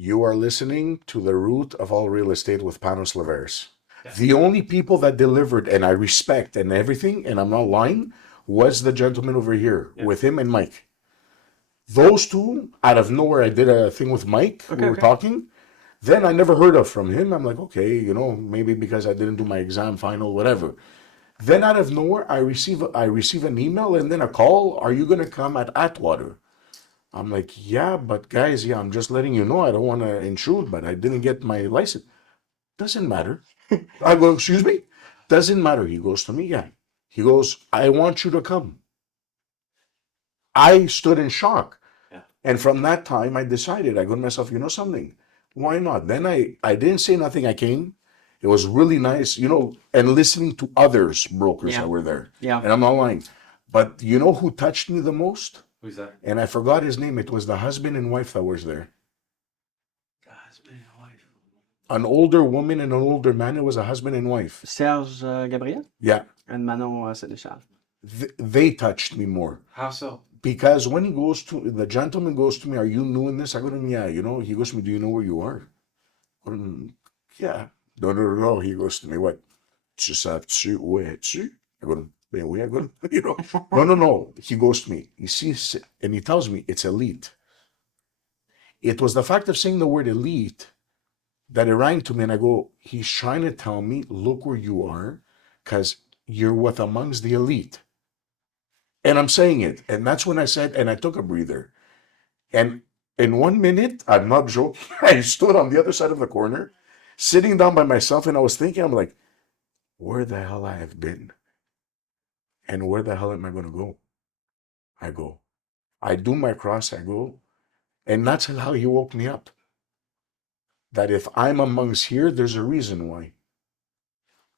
You are listening to The Root of All Real Estate with Panos Liveris. The only people that delivered, and I respect and everything, and I'm not lying, was the gentleman over here with him and Mike. Those two, out of nowhere, I did a thing with Mike. We were talking. Then I never heard of from him. I'm like, okay, maybe because I didn't do my exam final, whatever. Then out of nowhere, I receive an email and then a call. Are you going to come at Atwater? I'm like, yeah, but guys, I'm just letting you know. I don't want to intrude, but I didn't get my license. Doesn't matter. I go, excuse me? Doesn't matter. He goes to me, yeah. He goes, I want you to come. I stood in shock. Yeah. And from that time, I decided, I go to myself, you know something? Why not? Then I didn't say nothing. I came. It was really nice, and listening to others, brokers that were there. Yeah. And I'm not lying. But you know who touched me the most? Who's that? And I forgot his name. It was the husband and wife that was there. The husband and wife. An older woman and an older man. It was a husband and wife. Serge Gabriel? Yeah. And Manon Sénéchal. They touched me more. How so? Because when the gentleman goes to me, are you new in this? I go to him, yeah. He goes to me, do you know where you are? Yeah. No. He goes to me, what? Tu sais-tu où es-tu? I go, ben oui, I go, No. He goes to me, he sees, and he tells me it's elite. It was the fact of saying the word elite that it rang to me, and I go, he's trying to tell me, look where you are, because you're with amongst the elite. And I'm saying it. And that's when I said, and I took a breather. And in 1 minute, I'm not joking, I stood on the other side of the corner, sitting down by myself, and I was thinking, I'm like, where the hell I have been? And where the hell am I going to go? I go. I do my cross, I go. And that's how he woke me up. That if I'm amongst here, there's a reason why.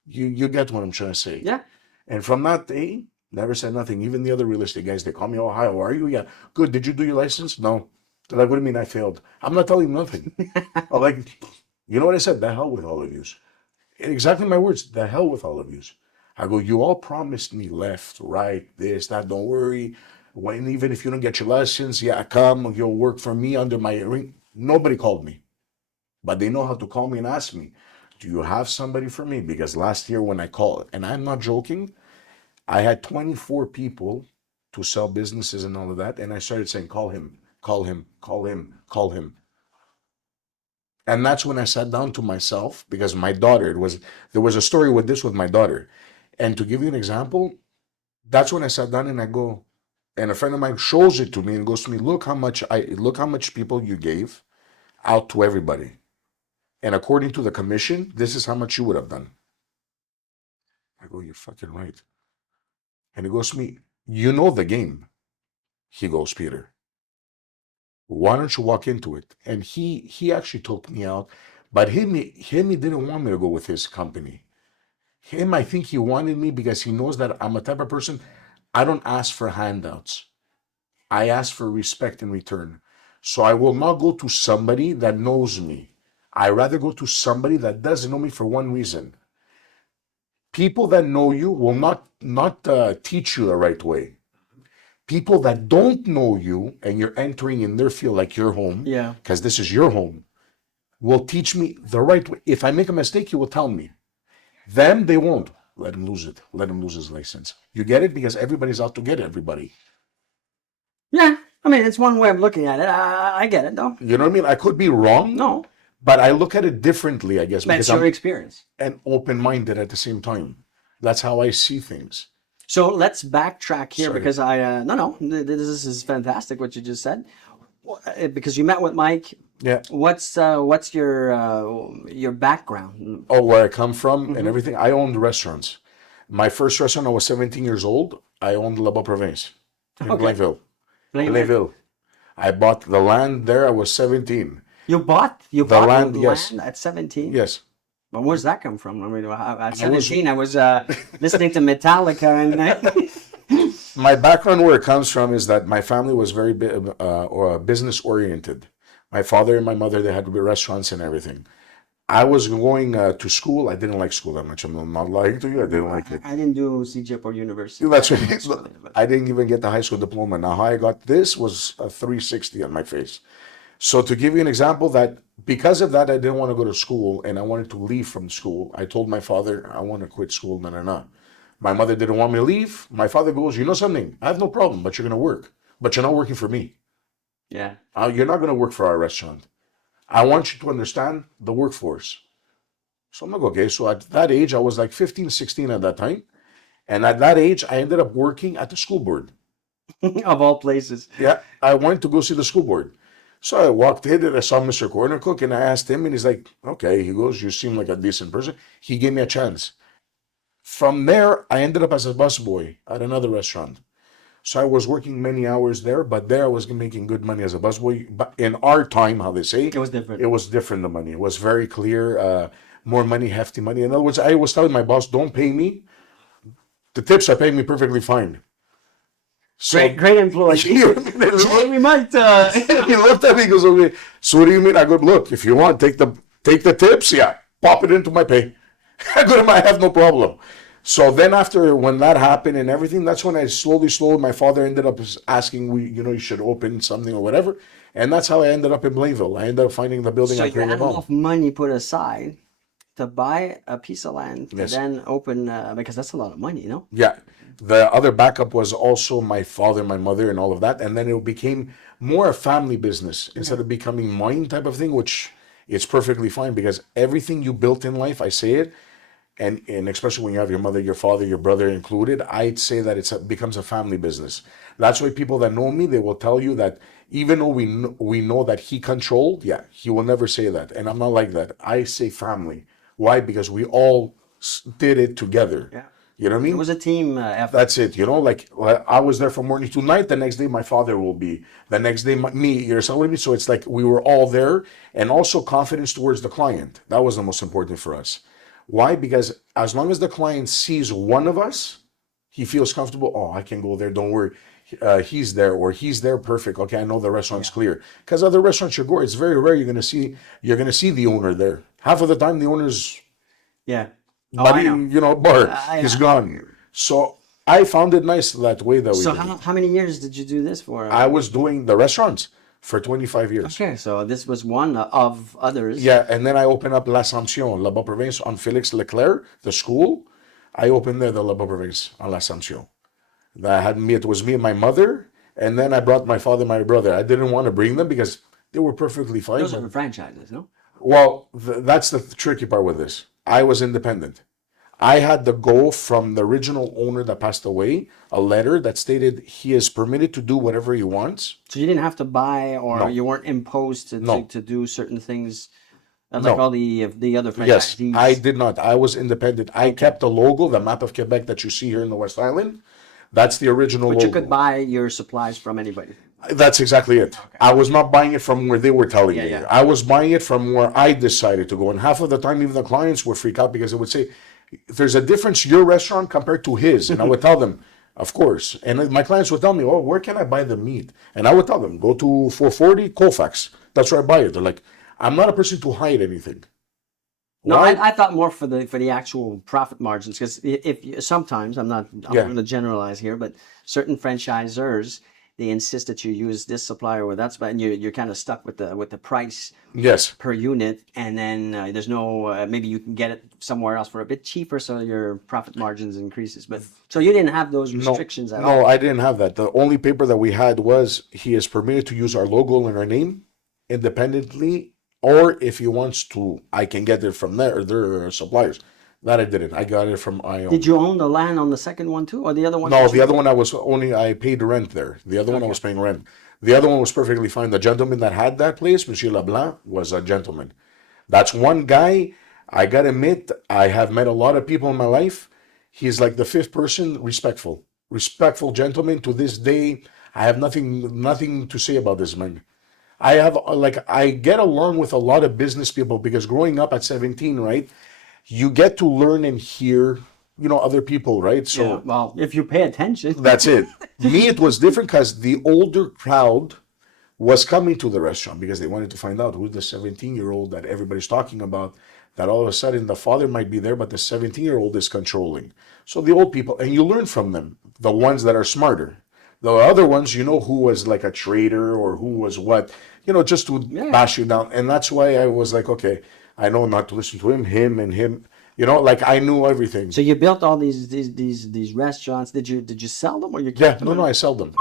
You get what I'm trying to say. Yeah. And from that day, never said nothing. Even the other real estate guys, they call me, oh, hi, how are you? Yeah. Good. Did you do your license? No. They're like, what do you mean I failed? I'm not telling you nothing. I'm like, you know what I said? The hell with all of yous. Exactly my words. The hell with all of yous. I go, you all promised me left, right, this, that, don't worry. Even if you don't get your license, come, you'll work for me under my ring. Nobody called me. But they know how to call me and ask me, do you have somebody for me? Because last year when I called, and I'm not joking, I had 24 people to sell businesses and all of that. And I started saying, call him, call him, call him, call him. And that's when I sat down to myself, because my daughter, there was a story with this with my daughter. And to give you an example, that's when I sat down and I go, and a friend of mine shows it to me and goes to me, look how much people you gave out to everybody. And according to the commission, this is how much you would have done. I go, you're fucking right. And he goes to me, you know the game. He goes, Peter, why don't you walk into it? And he actually took me out, but him, he didn't want me to go with his company. I think he wanted me because he knows that I'm a type of person, I don't ask for handouts. I ask for respect in return. So I will not go to somebody that knows me. I rather go to somebody that doesn't know me for one reason. People that know you will not teach you the right way. People that don't know you and you're entering in their field like your home, because this is your home, will teach me the right way. If I make a mistake, you will tell me. Them, they won't. Let him lose it. Let him lose his license. You get it? Because everybody's out to get everybody. Yeah. I mean, it's one way of looking at it. I get it, though. You know what I mean? I could be wrong. No. But I look at it differently, I guess. That's your experience. And open-minded at the same time. That's how I see things. So let's backtrack here. Sorry. Because this is fantastic what you just said. Because you met with Mike. Yeah. What's your background? Oh, where I come from and everything. I owned restaurants. My first restaurant, I was 17 years old. I owned La Bas Province in Blainville. I bought the land there. I was 17. You bought the land at 17? Yes. Well, where's that come from? I mean, at 17, I was listening to Metallica. And my background, where it comes from, is that my family was very business-oriented. My father and my mother, they had restaurants and everything. I was going to school. I didn't like school that much. I'm not lying to you. I didn't like it. I didn't do CGIP or university. That's right. I didn't even get the high school diploma. Now, how I got this was a 360 on my face. So to give you an example, that Because of that, I didn't want to go to school and I wanted to leave from school. I told my father, I want to quit school. No, no, no. My mother didn't want me to leave. My father goes, you know something? I have no problem, but you're going to work. But you're not working for me. Yeah. You're not going to work for our restaurant. I want you to understand the workforce. So I'm like, okay. So at that age, I was like 15, 16 at that time. And at that age, I ended up working at the school board. Of all places. Yeah, I went to go see the school board. So I walked in and I saw Mr. Corner Cook and I asked him and he's like, okay. He goes, you seem like a decent person. He gave me a chance. From there, I ended up as a busboy at another restaurant. So I was working many hours there, but there I was making good money as a busboy. But in our time, how they say, It was different. it was different, the money. It was very clear, more money, hefty money. In other words, I was telling my boss, don't pay me. The tips are paying me perfectly fine. So, Great employee. He We might. looked at me, he goes, okay, so what do you mean? I go, look, if you want, take the tips, yeah, pop it into my pay. I go, I have no problem. So then after when that happened and everything, that's when I slowly, my father ended up asking, you should open something or whatever. And that's how I ended up in Blainville. I ended up finding the building So I you had created. enough money put aside to buy a piece of land to Yes. then open, because that's a lot of money, Yeah. The other backup was also my father, my mother, and all of that. And then it became more a family business instead of becoming mine type of thing, which it's perfectly fine because everything you built in life, I say it, and especially when you have your mother, your father, your brother included, I'd say that it becomes a family business. That's why people that know me, they will tell you that even though we know that he controlled, yeah, he will never say that. And I'm not like that. I say family. Why? Because we all did it together. Yeah. You know what I It mean? was a team effort. That's it. Like I was there from morning to night. The next day, my father will be. The next day, me, yourself. So it's like we were all there, and also confidence towards the client. That was the most important for us. Why? Because as long as the client sees one of us, he feels comfortable. Oh, I can go there. Don't worry. He's there or he's there. Perfect. Okay, I know the restaurant's clear. Because other restaurants you go, it's very rare you're gonna see the owner there. Half of the time, the owner's Yeah. buddy, I know. bar. I He's know. gone. So I found it nice that way that we So did. how many years did you do this for? I was doing the restaurants for 25 years. Okay, so this was one of others. Yeah, and then I opened up L'Assomption, La Bas Province on Félix Leclerc, the school. I opened there the La Bas Province on L'Assomption. It was me and my mother, and then I brought my father and my brother. I didn't want to bring them because they were perfectly fine. Those are franchises, no? Well, that's the tricky part with this. I was independent. I had the go from the original owner that passed away, a letter that stated he is permitted to do whatever he wants. So you didn't have to buy, or No. you weren't imposed to, No. to do certain things, like No. all the other Yes, franchisees. I did not. I was independent. I kept the logo, the map of Quebec that you see here in the West Island. That's the original But logo. you could buy your supplies from anybody. That's exactly it. I was not buying it from where they were telling Yeah, me. yeah. I was buying it from where I decided to go. And half of the time, even the clients would freak out because they would say, there's a difference your restaurant compared to his. And I would tell them, of course. And my clients would tell me, oh, where can I buy the meat? And I would tell them, go to 440 Colfax. That's where I buy it. They're like, I'm not a person to hide anything. No, Why? I thought more for the actual profit margins, because if sometimes I'm Yeah. going to generalize here, but certain franchisors, they insist that you use this supplier or that supplier, and you're kind of stuck with the price Yes. per unit, and then there's no maybe you can get it somewhere else for a bit cheaper, so your profit margins increases. But so you didn't have those restrictions at all. No, I didn't have that. The only paper that we had was he is permitted to use our logo and our name independently, or if he wants to, I can get it from there. There are suppliers. That I didn't. I got it from ION. Did you own the land on the second one too, or the other one? No, the other one I paid rent there. The other one I was paying rent. The other one was perfectly fine. The gentleman that had that place, Monsieur Leblanc, was a gentleman. That's one guy, I gotta admit, I have met a lot of people in my life. He's like the fifth person, respectful. Respectful gentleman. To this day, I have nothing to say about this man. I get along with a lot of business people because growing up at 17, right? You get to learn and hear, other people, right? So Yeah, well, if you pay attention. that's it. Me, it was different because the older crowd was coming to the restaurant because they wanted to find out who's the 17-year-old that everybody's talking about, that all of a sudden the father might be there, but the 17-year-old is controlling. So the old people, and you learn from them, the ones that are smarter. The other ones, you know, who was like a traitor or who was what, you know, just to Yeah. bash you down. And that's why I was like, okay, I know not to listen to him, and him. You know, like I knew everything. So you built all these restaurants. Did you sell them or you Yeah, kept no, them? no, I sell them.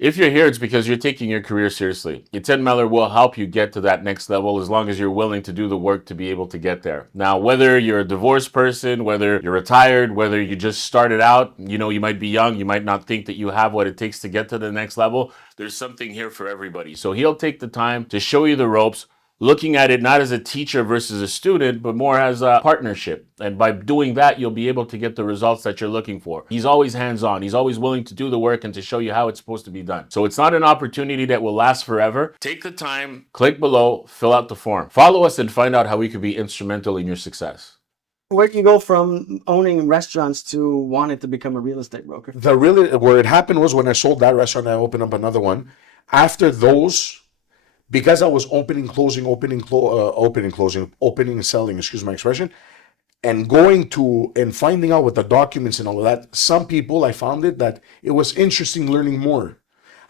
If you're here, it's because you're taking your career seriously. Etienne Mellor will help you get to that next level as long as you're willing to do the work to be able to get there. Now, whether you're a divorced person, whether you're retired, whether you just started out, you know, you might be young, you might not think that you have what it takes to get to the next level, there's something here for everybody. So he'll take the time to show you the ropes, looking at it not as a teacher versus a student, but more as a partnership. And by doing that, you'll be able to get the results that you're looking for. He's always hands-on. He's always willing to do the work and to show you how it's supposed to be done. So it's not an opportunity that will last forever. Take the time, click below, fill out the form. Follow us and find out how we could be instrumental in your success. Where'd you go from owning restaurants to wanting to become a real estate broker? Where it happened was when I sold that restaurant, I opened up another one. After those, because I was opening, closing, opening and selling, excuse my expression, and going to and finding out with the documents and all of that, some people, I found it that it was interesting learning more.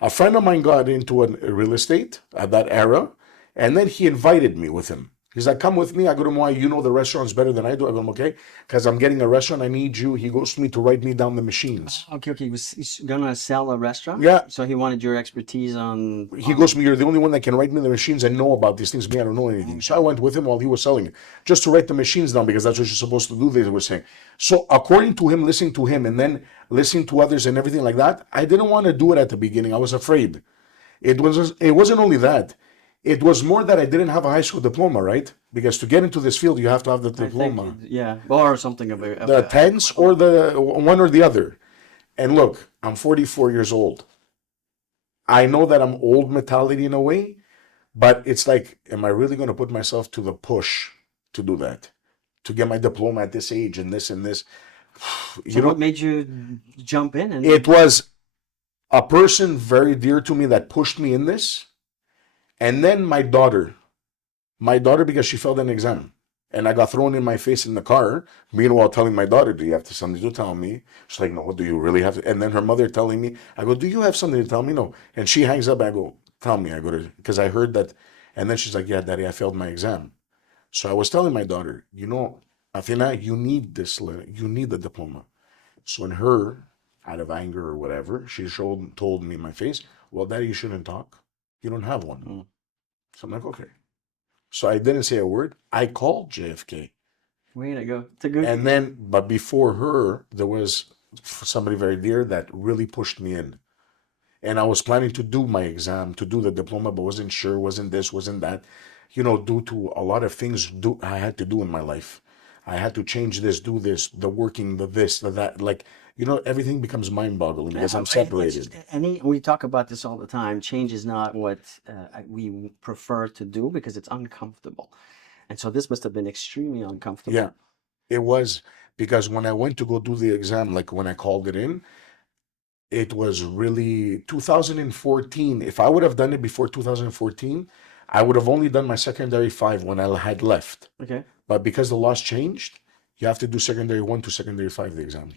A friend of mine got into a real estate at that era, and then he invited me with him. He's like, come with me. I go to him, why? You know the restaurants better than I do. I go, okay, because I'm getting a restaurant. I need you. He goes to me to write me down the machines. Okay. He's gonna sell a restaurant. Yeah. So he wanted your expertise on. He goes to me, you're the only one that can write me the machines and know about these things. Me, I don't know anything. So I went with him while he was selling it, just to write the machines down because that's what you're supposed to do, they were saying. So according to him, listening to him and then listening to others and everything like that, I didn't want to do it at the beginning. I was afraid. It wasn't only that. It was more that I didn't have a high school diploma, right? Because to get into this field, you have to have the I think, diploma. yeah, or something of The 10s or the one or the other. And look, I'm 44 years old. I know that I'm old mentality in a way, but it's like, am I really going to put myself to the push to do that? To get my diploma at this age and this and this? So what made you jump in? And It was a person very dear to me that pushed me in this. And then my daughter, because she failed an exam. And I got thrown in my face in the car. Meanwhile, telling my daughter, do you have something to tell me? She's like, no, do you really have to? And then her mother telling me, I go, do you have something to tell me? No. And she hangs up. I go, tell me. I go to, because I heard that. And then she's like, yeah, Daddy, I failed my exam. So I was telling my daughter, you know, Athena, you need this, you need the diploma. So in her, out of anger or whatever, she told me in my face, well, Daddy, you shouldn't talk. You don't have one. So I'm like, okay. So I didn't say a word. I called JFK. way to go. It's a good. And then, but before her, there was somebody very dear that really pushed me in. And I was planning to do my exam, to do the diploma, but wasn't sure, wasn't this, wasn't that. You know, due to a lot of things I had to do in my life. I had to change this, do this, the working, the this, the that. Like, you know, everything becomes mind-boggling because I'm separated. We talk about this all the time. Change is not what we prefer to do because it's uncomfortable. And so this must have been extremely uncomfortable. Yeah, it was, because when I went to go do the exam, like when I called it in, it was really 2014. If I would have done it before 2014, I would have only done my secondary 5 when I had left. Okay. But because the laws changed, you have to do secondary 1 to secondary 5, the exam.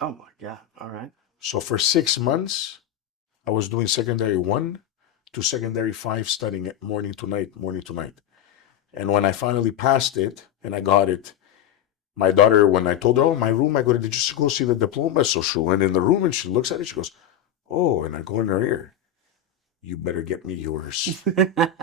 Oh my God. All right. So for 6 months, I was doing secondary 1 to secondary 5, studying it morning to night, morning to night. And when I finally passed it and I got it, my daughter, when I told her, oh, my room, I go, did you go see the diploma? So she went in the room and she looks at it. She goes, oh, and I go in her ear, you better get me yours.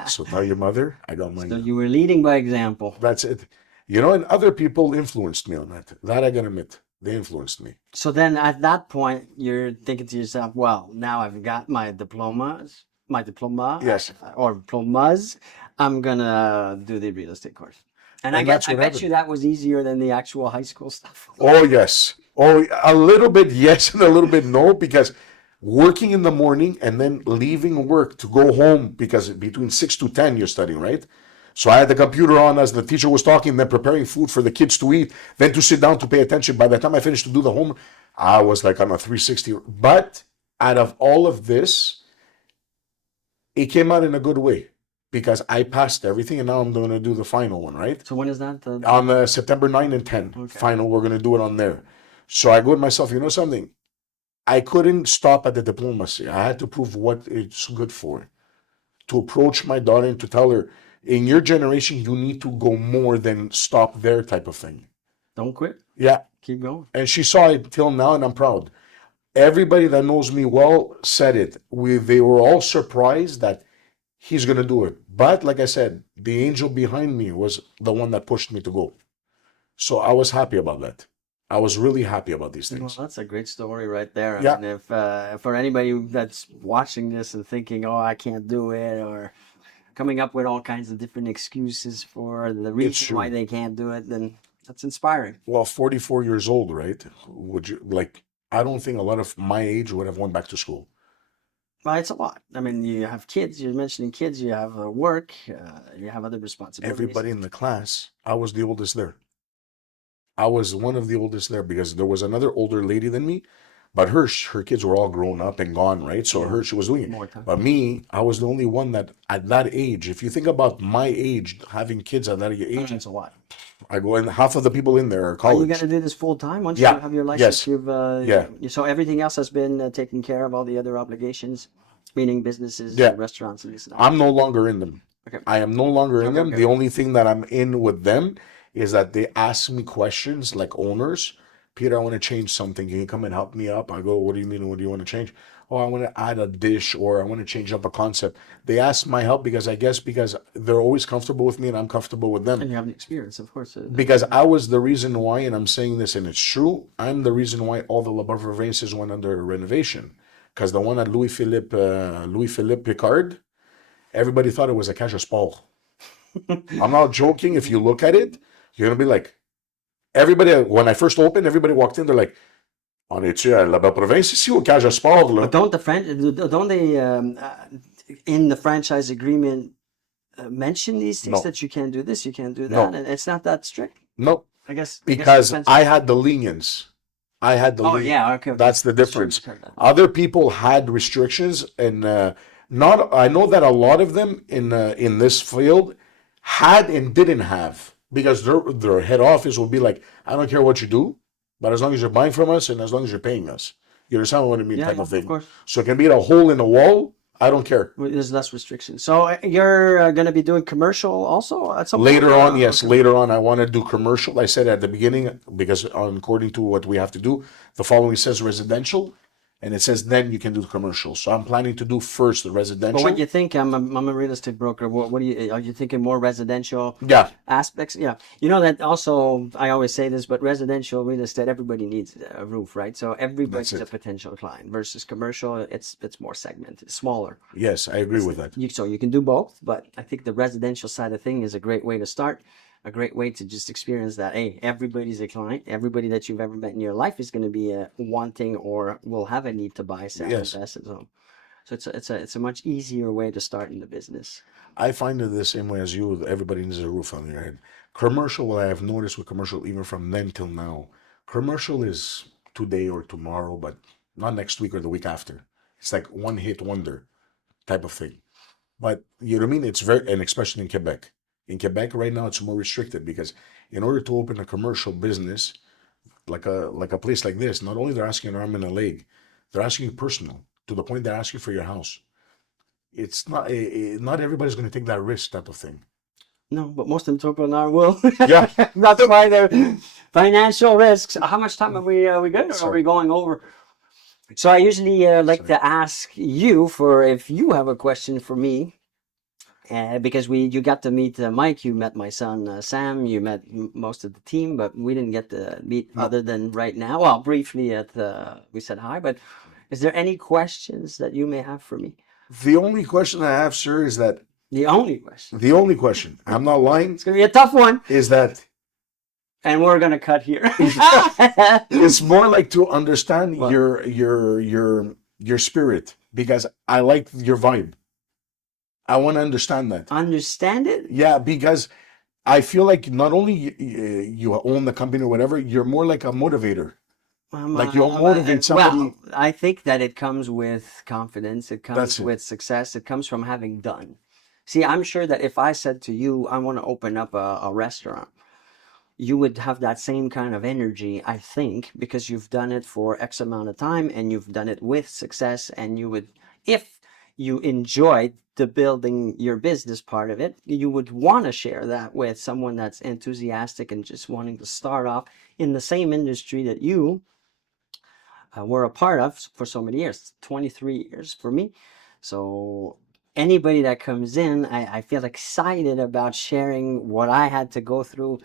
So tell your mother, I got mine. So you were leading by example. That's it. You know, and other people influenced me on that. That I gotta admit, they influenced me. So then at that point, you're thinking to yourself, well, now I've got my diploma, Yes. or diplomas. I'm gonna do the real estate course. And I that's what bet happened. you that was easier than the actual high school stuff. Oh, yes. Oh, a little bit yes and a little bit no, because working in the morning and then leaving work to go home, because between 6 to 10 you're studying, right? So I had the computer on as the teacher was talking, then preparing food for the kids to eat, then to sit down to pay attention. By the time I finished to do the homework, I was like on a 360. But out of all of this, it came out in a good way because I passed everything and now I'm going to do the final one, right? So when is that? On September 9 and 10, Okay. final, we're going to do it on there. So I go to myself, you know something? I couldn't stop at the diplomacy. I had to prove what it's good for. To approach my daughter and to tell her, in your generation, you need to go more than stop there type of thing. Don't quit. Yeah. Keep going. And she saw it till now, and I'm proud. Everybody that knows me well said it. They were all surprised that he's going to do it. But like I said, the angel behind me was the one that pushed me to go. So I was happy about that. I was really happy about these Well, things. that's a great story right there. Yeah. And if for anybody that's watching this and thinking, "Oh, I can't do it," or coming up with all kinds of different excuses for the reason why true. they can't do it, then that's inspiring. Well, 44 years old, right? Would you like? I don't think a lot of my age would have went back to school. Well, it's a lot. I mean, you have kids. You're mentioning kids. You have work. You have other responsibilities. Everybody in the class, I was the oldest there. I was one of the oldest there because there was another older lady than me, but her kids were all grown up and gone, right? So Yeah. she was doing it. More time. But me, I was the only one that at that age, if you think about my age, having kids at that age, It's a lot. I go in, half of the people in there are Are you college. going to do this full time once Yeah. you have your license? Yes. You've Yeah. So everything else has been taken care of. All the other obligations, meaning businesses, Yeah. restaurants, and this and that. I'm no longer in them. Okay. I am no longer in Okay, them. okay. The only thing that I'm in with them is that they ask me questions like owners. Peter, I want to change something. Can you come and help me up? I go, what do you mean? What do you want to change? Oh, I want to add a dish or I want to change up a concept. They ask my help because they're always comfortable with me and I'm comfortable with them. And you have the experience, of course. Because I was the reason why, and I'm saying this and it's true, I'm the reason why all the LaBeouf races went under renovation. Because the one at Louis Philippe Picard, everybody thought it was a cage au sport. I'm not joking. If you look at it, you're going to be like, everybody, when I first opened, everybody walked in, they're like, on est-tu à la belle province ici au cage au sport? Là? But don't they in the franchise agreement mention these things No. that you can't do this, you can't do No. that, and it's not that strict. No, I guess because it depends. I had the lenience. I had the Oh lenience. yeah, okay. That's the true, difference. you said that. Other people had restrictions, and not. I know that a lot of them in this field had and didn't have because their head office will be like, I don't care what you do, but as long as you're buying from us and as long as you're paying us, you understand what I mean, Yeah, type yeah, of thing. of course. So it can be a hole in the wall. I don't care. There's less restrictions. So you're going to be doing commercial also at some Later point? on, yes, Okay. later on, I want to do commercial. I said at the beginning because according to what we have to do, the following says residential, and it says then you can do commercial. So I'm planning to do first the But residential. what do you think? I'm a real estate broker. What do you are you thinking more residential Yeah, aspects? Yeah, you know that also. I always say this, but residential real estate, everybody needs a roof, right? So everybody's That's a it. potential client versus commercial. It's more segmented, smaller. yes, I agree with that. So you can do both, but I think the residential side of thing is a great way to start. A great way to just experience that. Hey, everybody's a client. Everybody that you've ever met in your life is going to be wanting or will have a need to buy, sell, Yes. invest. So it's a much easier way to start in the business. I find it the same way as you. Everybody needs a roof on their head. Commercial, what I have noticed with commercial, even from then till now, commercial is today or tomorrow, but not next week or the week after. It's like one hit wonder type of thing. But you know what I mean? It's very, and especially in Quebec. In Quebec right now, it's more restricted because in order to open a commercial business, like a place like this, not only they're asking an arm and a leg, they're asking you personal to the point they're asking for your house. It's not not everybody's going to take that risk type of thing. No, but most entrepreneurs will. Yeah. That's why they're financial risks. How much time have we good? Or are Sorry. we going over? So I usually like to ask you for if you have a question for me. Because you got to meet Mike, you met my son Sam, you met most of the team, but we didn't get to meet other than right now. Well, briefly at we said hi, but is there any questions that you may have for me? The only question I have, sir, is that The only question. the only question, I'm not lying, It's gonna be a tough one, is that and we're gonna cut here. it's more like to understand What? your spirit because I like your vibe. I want to understand that. Understand it? Yeah, because I feel like not only you own the company or whatever, you're more like a motivator. Like you'll motivate somebody. Well, I think that it comes with confidence. It comes That's it. with success. It comes from having done. See, I'm sure that if I said to you, I want to open up a restaurant, you would have that same kind of energy, I think, because you've done it for X amount of time and you've done it with success. And you would, if you enjoyed the building your business part of it, you would want to share that with someone that's enthusiastic and just wanting to start off in the same industry that you were a part of for so many years, 23 years for me. So anybody that comes in, I feel excited about sharing what I had to go through,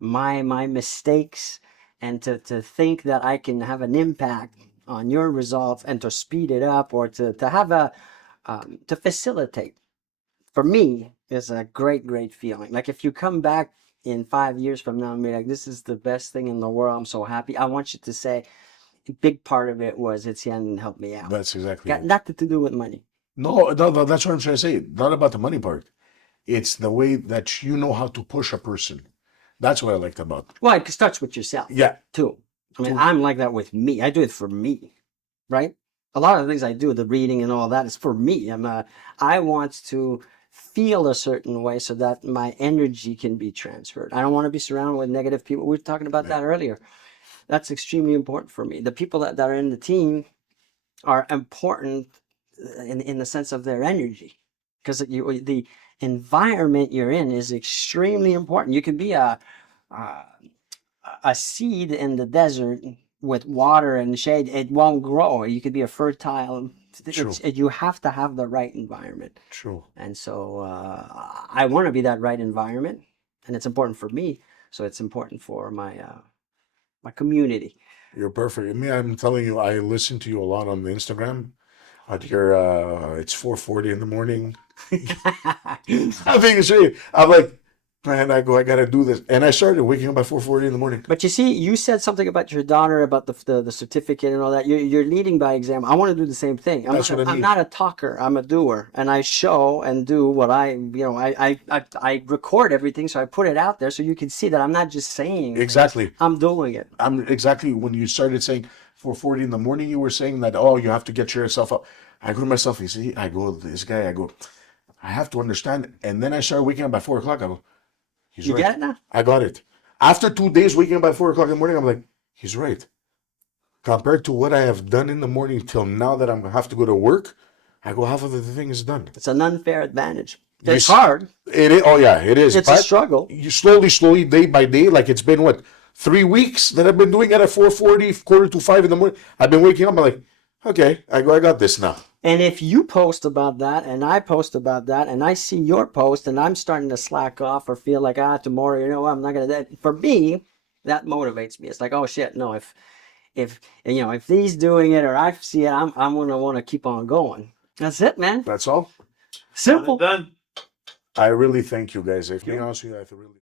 my mistakes, and to think that I can have an impact on your results and to speed it up, or to have a to facilitate, for me, is a great feeling. Like if you come back in 5 years from now and be like, this is the best thing in the world, I'm so happy, I want you to say, a big part of it was Etienne helped me out. That's exactly Got it. nothing to do with money. No, that's what I'm trying to say. Not about the money part. It's the way that you know how to push a person. That's what I liked about. Well, it starts with yourself. Yeah. Too. I mean, Too. I'm like that with me. I do it for me, right? A lot of the things I do, the reading and all that, is for me. I want to feel a certain way so that my energy can be transferred. I don't want to be surrounded with negative people. We were talking about that earlier. That's extremely important for me. The people that are in the team are important in the sense of their energy, because the environment you're in is extremely important. You can be a seed in the desert with water and shade, it won't grow. You could be a fertile. True. You have to have the right environment. True. And so I want to be that right environment, and it's important for me. So it's important for my my community. You're perfect. I mean, I'm telling you, I listen to you a lot on the Instagram. Out here, it's 4:40 in the morning. I think it's really, I'm like, man, I gotta do this. And I started waking up at 4:40 in the morning. But you see, you said something about your daughter, about the certificate and all that. You're leading by example. I want to do the same thing. That's what I I'm mean. not a talker. I'm a doer, and I show and do what I record everything, so I put it out there so you can see that I'm not just saying. Exactly. I'm doing it. I'm exactly when you started saying 4:40 in the morning, you were saying that, oh, you have to get yourself up. I go to myself, you see, I go, this guy, I have to understand. And then I started waking up at 4 o'clock. I go, he's You right. get it now? I got it. After 2 days waking up at 4 o'clock in the morning, I'm like, he's right. Compared to what I have done in the morning till now that I'm gonna have to go to work, I go, half of the thing is done. It's an unfair advantage. Yes. It's hard. It is. Oh yeah, it is. It's a struggle. You slowly, day by day, like it's been what, 3 weeks that I've been doing it at 4:40, 4:45 in the morning. I've been waking up. I'm like, okay, I got this now. And if you post about that and I post about that and I see your post and I'm starting to slack off or feel like, tomorrow, you know what, I'm not going to, for me, that motivates me. It's like, oh shit, no, if he's doing it or I see it, I'm going to want to keep on going. That's it, man. That's all. Simple. Done. I really thank you guys. If being honest with you, I really.